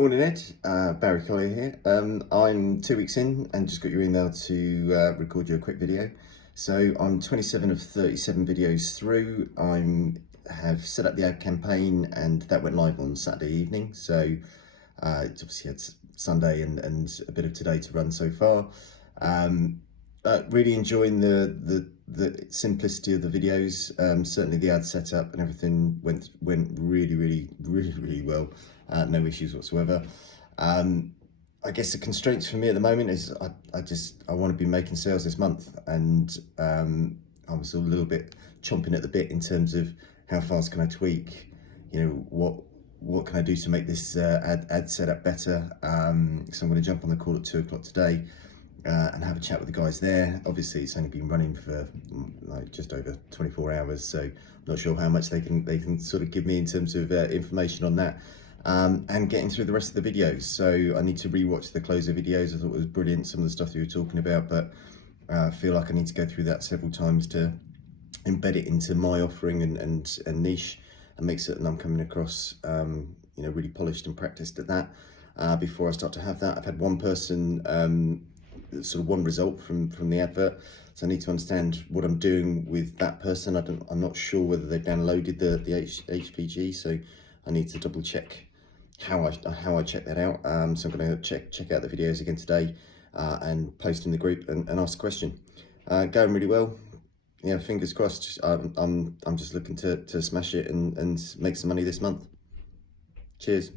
Morning Ed, Barry Collier here. I'm 2 weeks in and just got your email to record you a quick video. So I'm 27 of 37 videos through. Have set up the ad campaign and that went live on Saturday evening. So it's obviously had Sunday and a bit of today to run so far. Really enjoying the simplicity of the videos. Certainly the ad setup and everything went really well. No issues whatsoever. I guess the constraints for me at the moment is I want to be making sales this month, and I was a little bit chomping at the bit in terms of how fast can I tweak, what can I do to make this ad setup better. So I'm going to jump on the call at 2 o'clock today and have a chat with the guys there. Obviously it's only been running for like just over 24 hours, so I'm not sure how much they can sort of give me in terms of information on that. And getting through the rest of the videos. So I need to rewatch the closer videos. I thought it was brilliant, some of the stuff you were talking about, but I feel like I need to go through that several times to embed it into my offering and niche, and make certain I'm coming across really polished and practiced at that before I start to have that. I've had one person, sort of one result from the advert, so I need to understand what I'm doing with that person. I'm not sure whether they've downloaded the HPG, so I need to double check how I check that out. So I'm going to check out the videos again today and post in the group and ask a question. Going really well. Yeah, fingers crossed. I'm just looking to smash it and make some money this month. Cheers.